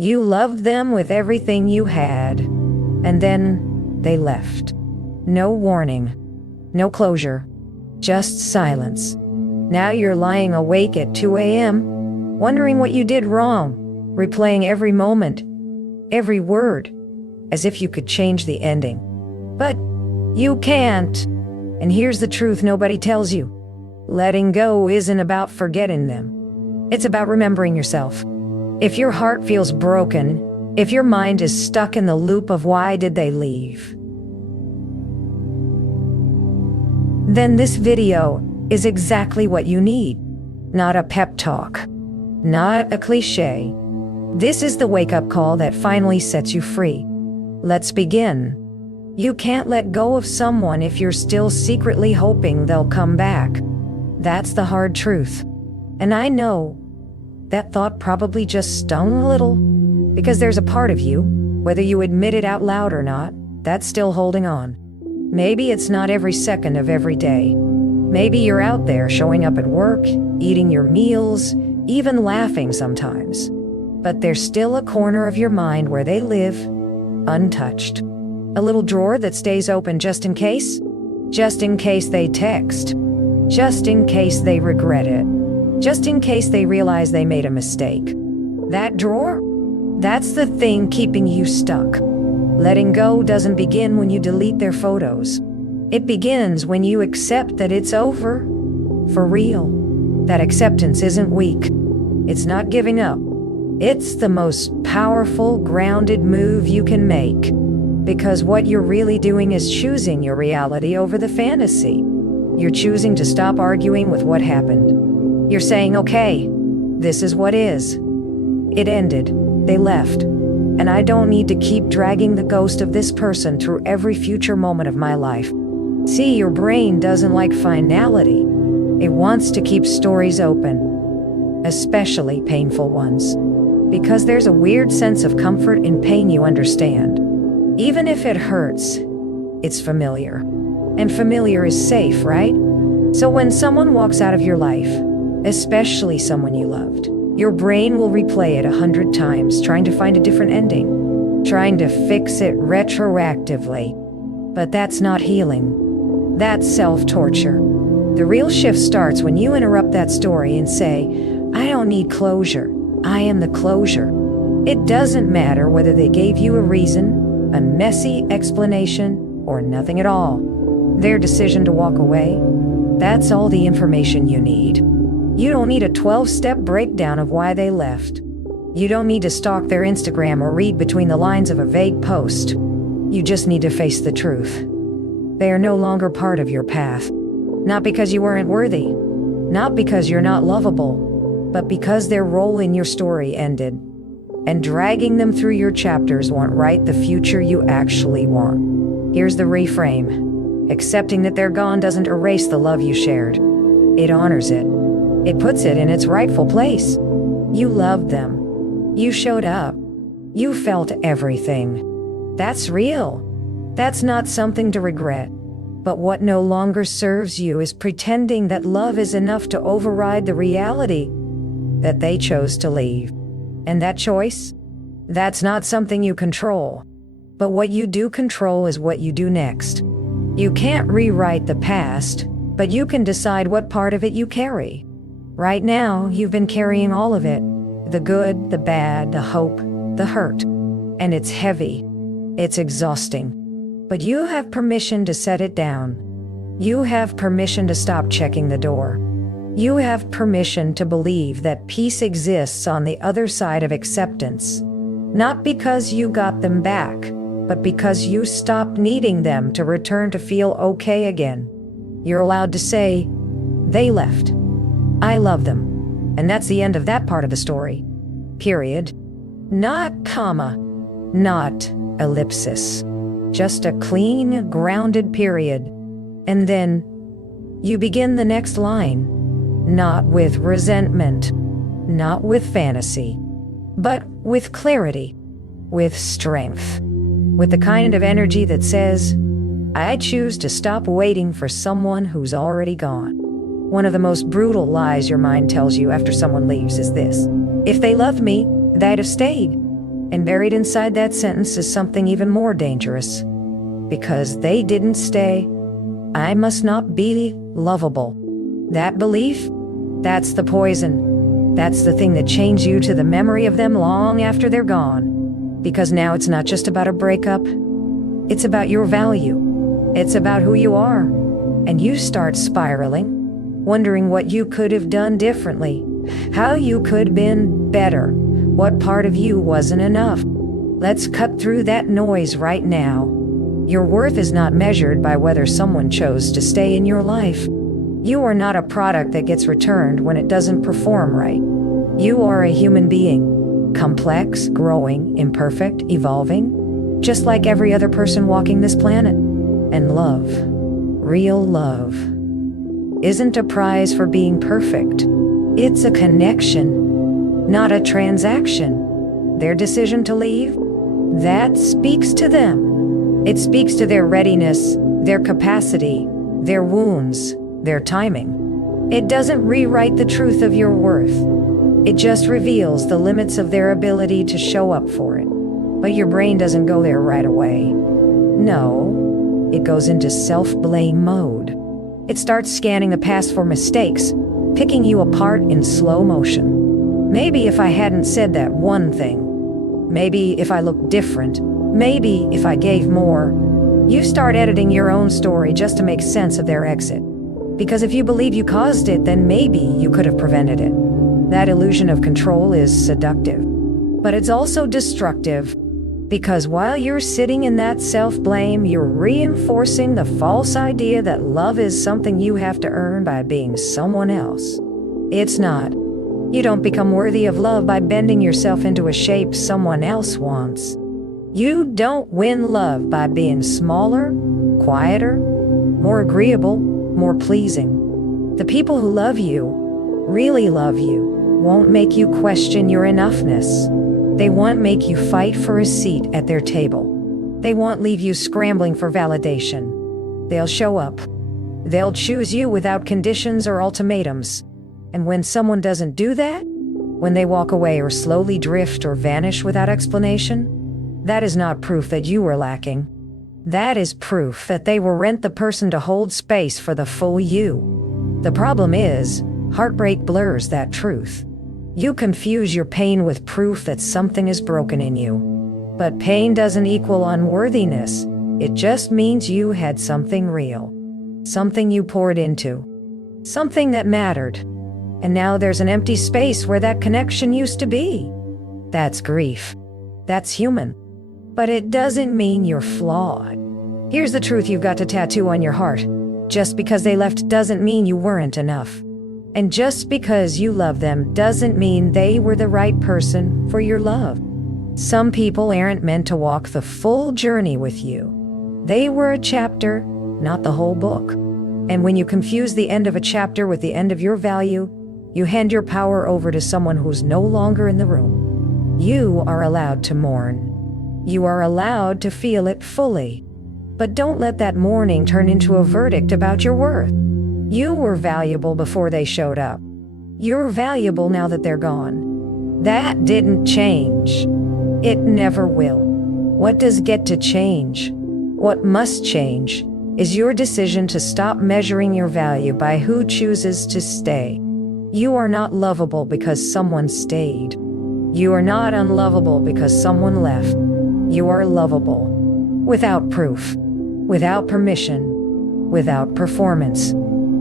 You loved them with everything you had, and then they left. No warning, no closure, just silence. Now you're lying awake at 2 a.m., wondering what you did wrong, replaying every moment, every word, as if you could change the ending. But you can't. And here's the truth nobody tells you. Letting go isn't about forgetting them. It's about remembering yourself. If your heart feels broken, if your mind is stuck in the loop of why did they leave, then this video is exactly what you need. Not a pep talk, not a cliche. This is the wake-up call that finally sets you free. Let's begin. You can't let go of someone if you're still secretly hoping they'll come back. That's the hard truth. And I know that thought probably just stung a little, because there's a part of you, whether you admit it out loud or not, that's still holding on. Maybe it's not every second of every day. Maybe you're out there showing up at work, eating your meals, even laughing sometimes. But there's still a corner of your mind where they live, untouched. A little drawer that stays open just in case they text, just in case they regret it, just in case they realize they made a mistake. That drawer? That's the thing keeping you stuck. Letting go doesn't begin when you delete their photos. It begins when you accept that it's over, for real. That acceptance isn't weak. It's not giving up. It's the most powerful, grounded move you can make. Because what you're really doing is choosing your reality over the fantasy. You're choosing to stop arguing with what happened. You're saying, okay, this is what is. It ended. They left. And I don't need to keep dragging the ghost of this person through every future moment of my life. See, your brain doesn't like finality. It wants to keep stories open, especially painful ones. Because there's a weird sense of comfort in pain you understand. Even if it hurts, it's familiar. And familiar is safe, right? So when someone walks out of your life, especially someone you loved, your brain will replay it 100 times, trying to find a different ending, trying to fix it retroactively. But that's not healing. That's self-torture. The real shift starts when you interrupt that story and say, I don't need closure. I am the closure. It doesn't matter whether they gave you a reason, a messy explanation, or nothing at all. Their decision to walk away, that's all the information you need. You don't need a 12-step breakdown of why they left. You don't need to stalk their Instagram or read between the lines of a vague post. You just need to face the truth. They are no longer part of your path. Not because you weren't worthy, not because you're not lovable, but because their role in your story ended. And dragging them through your chapters won't write the future you actually want. Here's the reframe. Accepting that they're gone doesn't erase the love you shared. It honors it. It puts it in its rightful place. You loved them. You showed up. You felt everything. That's real. That's not something to regret. But what no longer serves you is pretending that love is enough to override the reality that they chose to leave. And that choice? That's not something you control. But what you do control is what you do next. You can't rewrite the past, but you can decide what part of it you carry. Right now, you've been carrying all of it. The good, the bad, the hope, the hurt. And it's heavy. It's exhausting. But you have permission to set it down. You have permission to stop checking the door. You have permission to believe that peace exists on the other side of acceptance. Not because you got them back, but because you stopped needing them to return to feel okay again. You're allowed to say, they left. I love them. And that's the end of that part of the story. Period. Not comma. Not ellipsis. Just a clean, grounded period. And then you begin the next line. Not with resentment. Not with fantasy. But with clarity. With strength. With the kind of energy that says, I choose to stop waiting for someone who's already gone. One of the most brutal lies your mind tells you after someone leaves is this. If they loved me, they'd have stayed. And buried inside that sentence is something even more dangerous. Because they didn't stay, I must not be lovable. That belief, that's the poison. That's the thing that chains you to the memory of them long after they're gone. Because now it's not just about a breakup. It's about your value. It's about who you are. And you start spiraling, wondering what you could have done differently, how you could have been better, what part of you wasn't enough. Let's cut through that noise right now. Your worth is not measured by whether someone chose to stay in your life. You are not a product that gets returned when it doesn't perform right. You are a human being, complex, growing, imperfect, evolving, just like every other person walking this planet. And love, real love, isn't a prize for being perfect. It's a connection, not a transaction. Their decision to leave, that speaks to them. It speaks to their readiness, their capacity, their wounds, their timing. It doesn't rewrite the truth of your worth. It just reveals the limits of their ability to show up for it. But your brain doesn't go there right away. No, it goes into self-blame mode. It starts scanning the past for mistakes, picking you apart in slow motion. Maybe if I hadn't said that one thing, maybe if I looked different, maybe if I gave more. You start editing your own story just to make sense of their exit. Because if you believe you caused it, then maybe you could have prevented it. That illusion of control is seductive, but it's also destructive. Because while you're sitting in that self-blame, you're reinforcing the false idea that love is something you have to earn by being someone else. It's not. You don't become worthy of love by bending yourself into a shape someone else wants. You don't win love by being smaller, quieter, more agreeable, more pleasing. The people who love you, really love you, won't make you question your enoughness. They won't make you fight for a seat at their table. They won't leave you scrambling for validation. They'll show up. They'll choose you without conditions or ultimatums. And when someone doesn't do that, when they walk away or slowly drift or vanish without explanation, that is not proof that you were lacking. That is proof that they weren't the person to hold space for the full you. The problem is, heartbreak blurs that truth. You confuse your pain with proof that something is broken in you. But pain doesn't equal unworthiness. It just means you had something real. Something you poured into. Something that mattered. And now there's an empty space where that connection used to be. That's grief. That's human. But it doesn't mean you're flawed. Here's the truth you've got to tattoo on your heart. Just because they left doesn't mean you weren't enough. And just because you love them doesn't mean they were the right person for your love. Some people aren't meant to walk the full journey with you. They were a chapter, not the whole book. And when you confuse the end of a chapter with the end of your value, you hand your power over to someone who's no longer in the room. You are allowed to mourn. You are allowed to feel it fully. But don't let that mourning turn into a verdict about your worth. You were valuable before they showed up. You're valuable now that they're gone. That didn't change. It never will. What does get to change? What must change is your decision to stop measuring your value by who chooses to stay. You are not lovable because someone stayed. You are not unlovable because someone left. You are lovable. Without proof. Without permission. Without performance.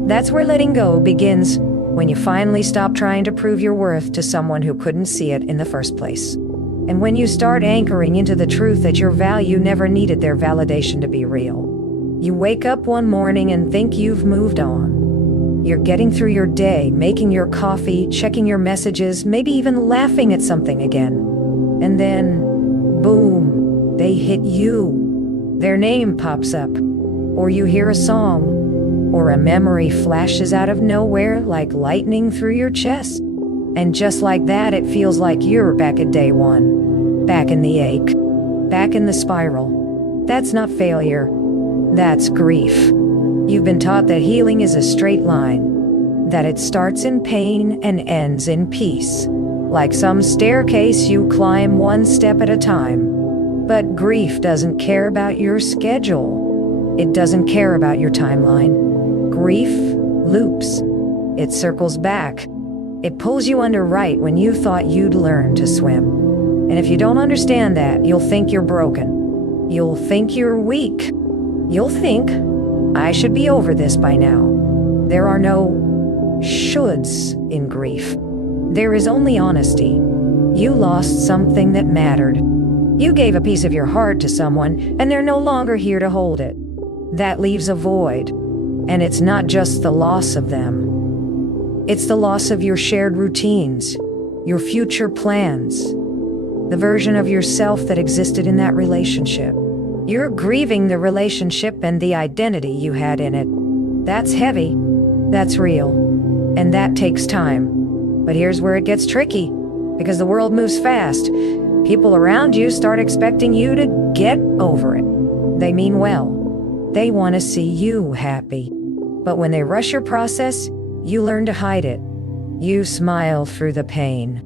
That's where letting go begins, when you finally stop trying to prove your worth to someone who couldn't see it in the first place. And when you start anchoring into the truth that your value never needed their validation to be real. You wake up one morning and think you've moved on. You're getting through your day, making your coffee, checking your messages, maybe even laughing at something again. And then, boom, they hit you. Their name pops up. Or you hear a song. Or a memory flashes out of nowhere like lightning through your chest. And just like that, it feels like you're back at day one. Back in the ache. Back in the spiral. That's not failure. That's grief. You've been taught that healing is a straight line. That it starts in pain and ends in peace. like some staircase you climb one step at a time. But grief doesn't care about your schedule. It doesn't care about your timeline. Grief loops. It circles back. It pulls you under right when you thought you'd learn to swim. And if you don't understand that, you'll think you're broken. You'll think you're weak. You'll think, I should be over this by now. There are no shoulds in grief. There is only honesty. You lost something that mattered. You gave a piece of your heart to someone, and they're no longer here to hold it. That leaves a void. And it's not just the loss of them. It's the loss of your shared routines, your future plans, the version of yourself that existed in that relationship. You're grieving the relationship and the identity you had in it. That's heavy. That's real. And that takes time. But here's where it gets tricky. Because the world moves fast. People around you start expecting you to get over it. They mean well. They want to see you happy. But when they rush your process, you learn to hide it. You smile through the pain.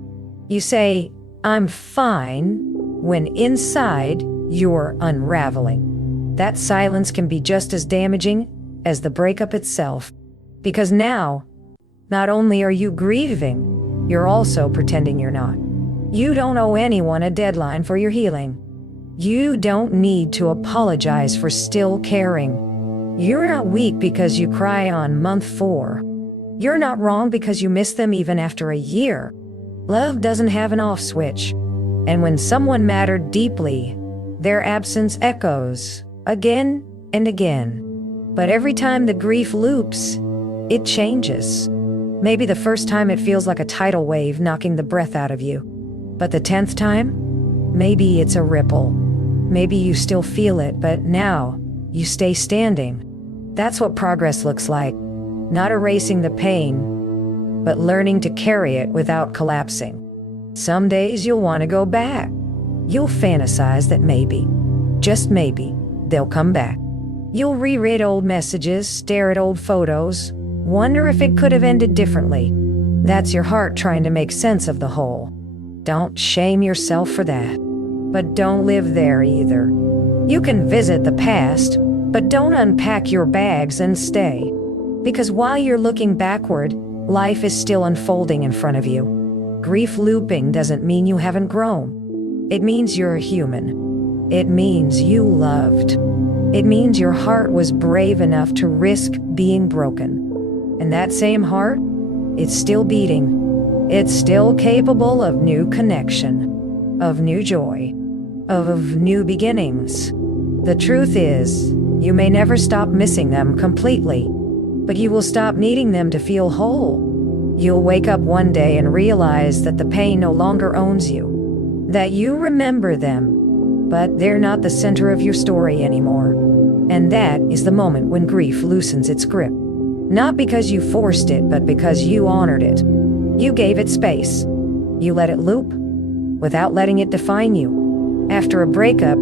You say, I'm fine, when inside you're unraveling. That silence can be just as damaging as the breakup itself. Because now, not only are you grieving, you're also pretending you're not. You don't owe anyone a deadline for your healing. You don't need to apologize for still caring. You're not weak because you cry on month 4. You're not wrong because you miss them even after a year. Love doesn't have an off switch. And when someone mattered deeply, their absence echoes again and again. But every time the grief loops, it changes. Maybe the first time it feels like a tidal wave knocking the breath out of you. But the 10th time, maybe it's a ripple. Maybe you still feel it, but now you stay standing. That's what progress looks like. Not erasing the pain, but learning to carry it without collapsing. Some days you'll want to go back. You'll fantasize that maybe, just maybe, they'll come back. You'll reread old messages, stare at old photos, wonder if it could have ended differently. That's your heart trying to make sense of the whole. Don't shame yourself for that. But don't live there either. You can visit the past, but don't unpack your bags and stay. Because while you're looking backward, life is still unfolding in front of you. Grief looping doesn't mean you haven't grown. It means you're a human. It means you loved. It means your heart was brave enough to risk being broken. And that same heart, it's still beating. It's still capable of new connection, of new joy, of new beginnings. The truth is, you may never stop missing them completely, but you will stop needing them to feel whole. You'll wake up one day and realize that the pain no longer owns you, that you remember them, but they're not the center of your story anymore. And that is the moment when grief loosens its grip. Not because you forced it, but because you honored it. You gave it space. You let it loop, without letting it define you. After a breakup,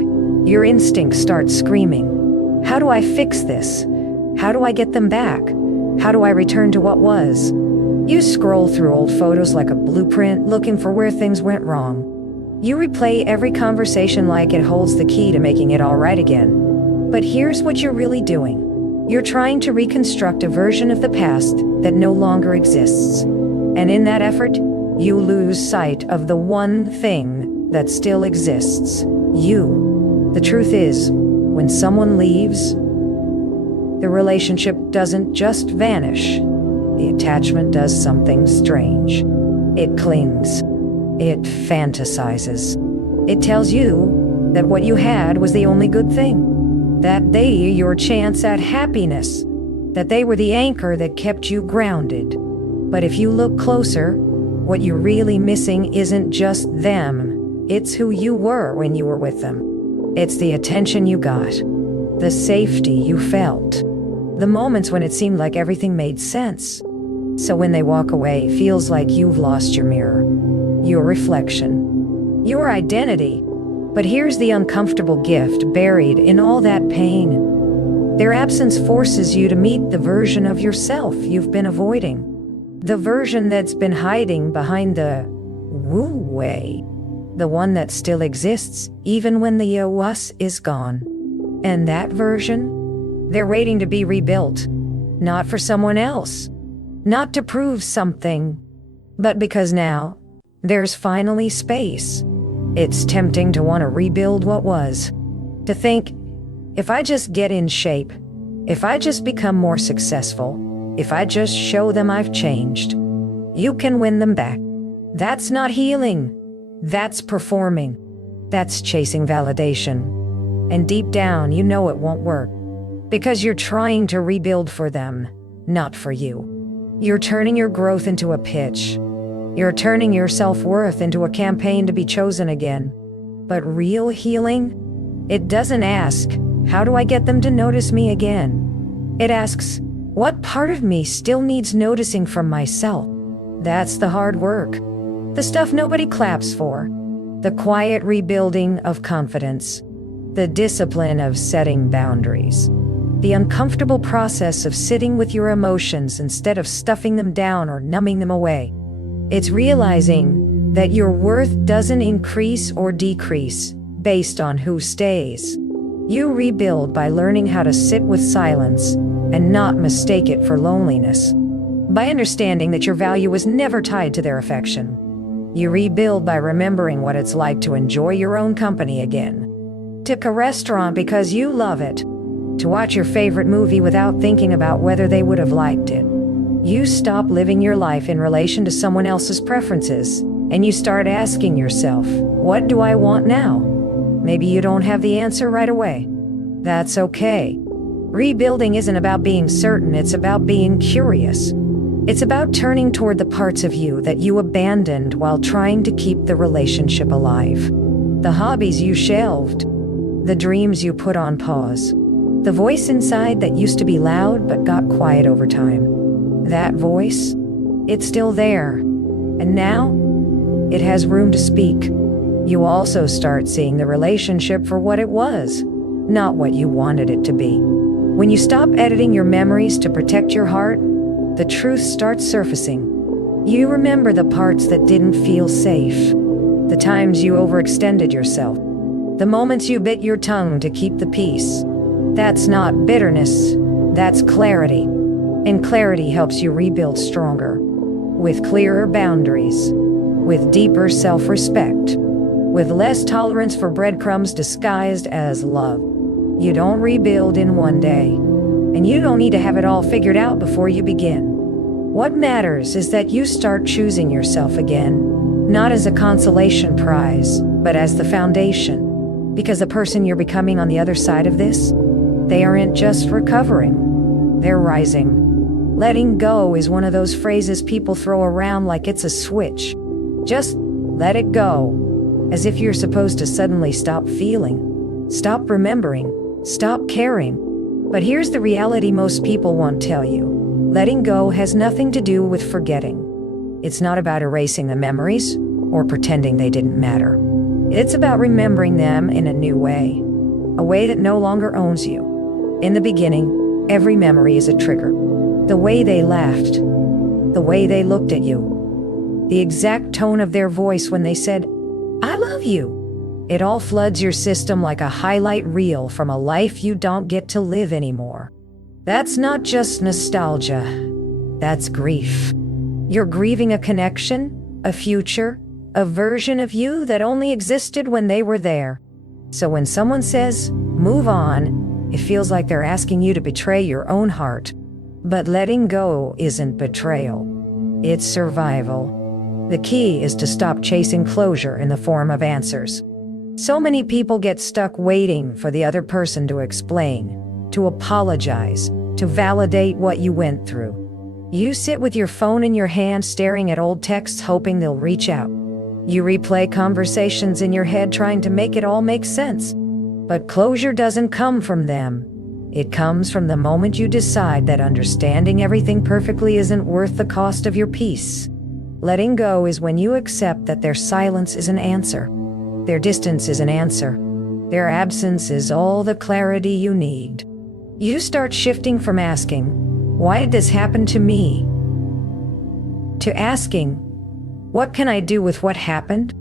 your instincts start screaming, how do I fix this? How do I get them back? How do I return to what was? You scroll through old photos like a blueprint, looking for where things went wrong. You replay every conversation like it holds the key to making it all right again. But here's what you're really doing. You're trying to reconstruct a version of the past that no longer exists. And in that effort, you lose sight of the one thing that still exists. You. The truth is, when someone leaves, the relationship doesn't just vanish. The attachment does something strange. It clings. It fantasizes. It tells you that what you had was the only good thing. That they your chance at happiness. That they were the anchor that kept you grounded. But if you look closer, what you're really missing isn't just them. It's who you were when you were with them. It's the attention you got. The safety you felt. The moments when it seemed like everything made sense. So when they walk away, it feels like you've lost your mirror. Your reflection. Your identity. But here's the uncomfortable gift buried in all that pain. Their absence forces you to meet the version of yourself you've been avoiding. The version that's been hiding behind the Wu way. The one that still exists even when the us is gone. And that version? They're waiting to be rebuilt. Not for someone else. Not to prove something. But because now, there's finally space. It's tempting to want to rebuild what was. To think, if I just get in shape, if I just become more successful, if I just show them I've changed, you can win them back. That's not healing. That's performing. That's chasing validation. And deep down, you know it won't work. Because you're trying to rebuild for them, not for you. You're turning your growth into a pitch. You're turning your self-worth into a campaign to be chosen again. But real healing? It doesn't ask, how do I get them to notice me again? It asks, what part of me still needs noticing from myself? That's the hard work. The stuff nobody claps for. The quiet rebuilding of confidence. The discipline of setting boundaries. The uncomfortable process of sitting with your emotions instead of stuffing them down or numbing them away. It's realizing that your worth doesn't increase or decrease based on who stays. You rebuild by learning how to sit with silence and not mistake it for loneliness. By understanding that your value was never tied to their affection. You rebuild by remembering what it's like to enjoy your own company again. To cook a restaurant because you love it. To watch your favorite movie without thinking about whether they would have liked it. You stop living your life in relation to someone else's preferences, and you start asking yourself, what do I want now? Maybe you don't have the answer right away. That's okay. Rebuilding isn't about being certain, it's about being curious. It's about turning toward the parts of you that you abandoned while trying to keep the relationship alive. The hobbies you shelved. The dreams you put on pause. The voice inside that used to be loud but got quiet over time. That voice, it's still there. And now, it has room to speak. You also start seeing the relationship for what it was, not what you wanted it to be. When you stop editing your memories to protect your heart, the truth starts surfacing. You remember the parts that didn't feel safe, the times you overextended yourself, the moments you bit your tongue to keep the peace. That's not bitterness, that's clarity. And clarity helps you rebuild stronger, with clearer boundaries, with deeper self-respect, with less tolerance for breadcrumbs disguised as love. You don't rebuild in one day, and you don't need to have it all figured out before you begin. What matters is that you start choosing yourself again, not as a consolation prize, but as the foundation. Because the person you're becoming on the other side of this, they aren't just recovering, they're rising. Letting go is one of those phrases people throw around like it's a switch. Just let it go, as if you're supposed to suddenly stop feeling, stop remembering, stop caring. But here's the reality most people won't tell you. Letting go has nothing to do with forgetting. It's not about erasing the memories or pretending they didn't matter. It's about remembering them in a new way, a way that no longer owns you. In the beginning, every memory is a trigger. The way they laughed, the way they looked at you, the exact tone of their voice when they said, "I love you." It all floods your system like a highlight reel from a life you don't get to live anymore. That's not just nostalgia, that's grief. You're grieving a connection, a future, a version of you that only existed when they were there. So when someone says, move on, it feels like they're asking you to betray your own heart. But letting go isn't betrayal, it's survival. The key is to stop chasing closure in the form of answers. So many people get stuck waiting for the other person to explain, to apologize, to validate what you went through. You sit with your phone in your hand staring at old texts hoping they'll reach out. You replay conversations in your head trying to make it all make sense. But closure doesn't come from them. It comes from the moment you decide that understanding everything perfectly isn't worth the cost of your peace. Letting go is when you accept that their silence is an answer. Their distance is an answer. Their absence is all the clarity you need. You start shifting from asking, why did this happen to me? To asking, What can I do with what happened?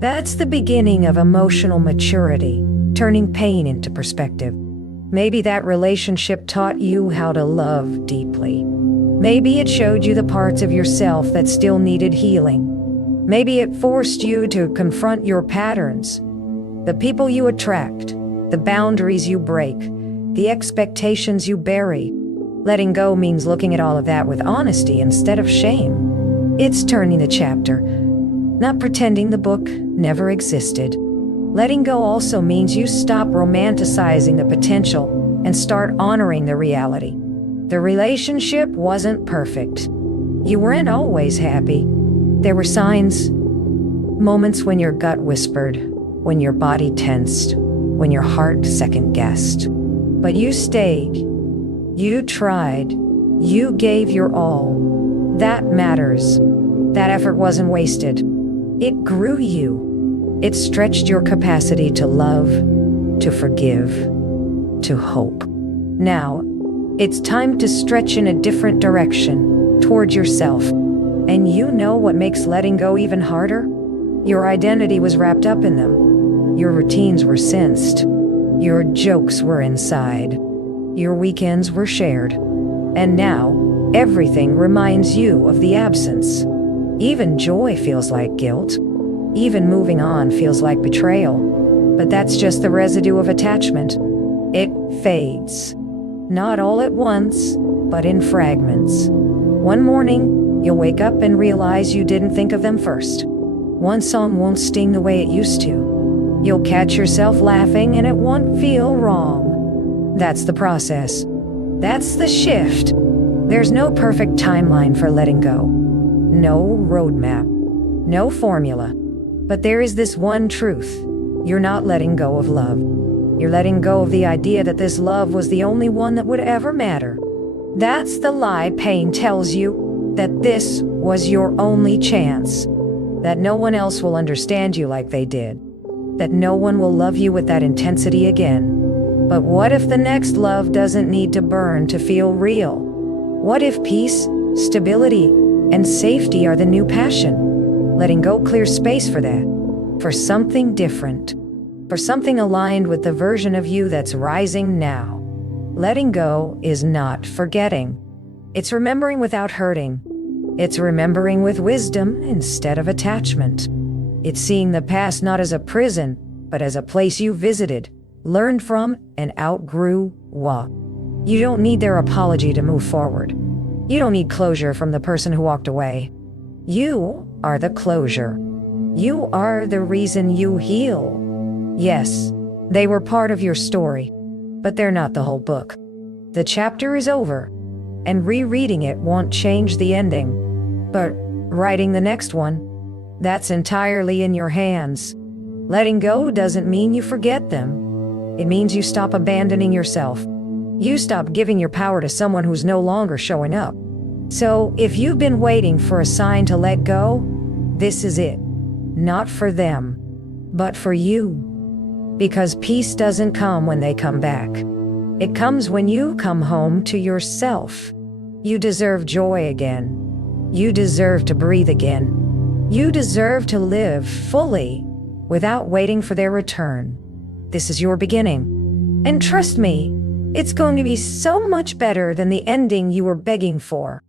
That's the beginning of emotional maturity, turning pain into perspective. Maybe that relationship taught you how to love deeply. Maybe it showed you the parts of yourself that still needed healing. Maybe it forced you to confront your patterns, the people you attract, the boundaries you break, the expectations you bury. Letting go means looking at all of that with honesty instead of shame. It's turning the chapter, not pretending the book never existed. Letting go also means you stop romanticizing the potential and start honoring the reality. The relationship wasn't perfect. You weren't always happy. There were signs, moments when your gut whispered, when your body tensed, when your heart second-guessed. But you stayed. You tried. You gave your all. That matters. That effort wasn't wasted. It grew you. It stretched your capacity to love, to forgive, to hope. Now, it's time to stretch in a different direction, toward yourself. And you know what makes letting go even harder? Your identity was wrapped up in them. Your routines were sensed. Your jokes were inside. Your weekends were shared. And now, everything reminds you of the absence. Even joy feels like guilt. Even moving on feels like betrayal. But that's just the residue of attachment. It fades. Not all at once, but in fragments. One morning, you'll wake up and realize you didn't think of them first. One song won't sting the way it used to. You'll catch yourself laughing and it won't feel wrong. That's the process. That's the shift. There's no perfect timeline for letting go. No roadmap. No formula. But there is this one truth. You're not letting go of love. You're letting go of the idea that this love was the only one that would ever matter. That's the lie pain tells you, that this was your only chance. That no one else will understand you like they did. That no one will love you with that intensity again. But what if the next love doesn't need to burn to feel real? What if peace, stability, and safety are the new passion? Letting go clears space for that. For something different. For something aligned with the version of you that's rising now. Letting go is not forgetting. It's remembering without hurting. It's remembering with wisdom instead of attachment. It's seeing the past not as a prison, but as a place you visited, learned from, and outgrew. You don't need their apology to move forward. You don't need closure from the person who walked away. You are the closure. You are the reason you heal. Yes, they were part of your story, but they're not the whole book. The chapter is over, and rereading it won't change the ending. But writing the next one, that's entirely in your hands. Letting go doesn't mean you forget them. It means you stop abandoning yourself. You stop giving your power to someone who's no longer showing up. So, if you've been waiting for a sign to let go, this is it. Not for them, but for you. Because peace doesn't come when they come back. It comes when you come home to yourself. You deserve joy again. You deserve to breathe again. You deserve to live fully without waiting for their return. This is your beginning. And trust me, it's going to be so much better than the ending you were begging for.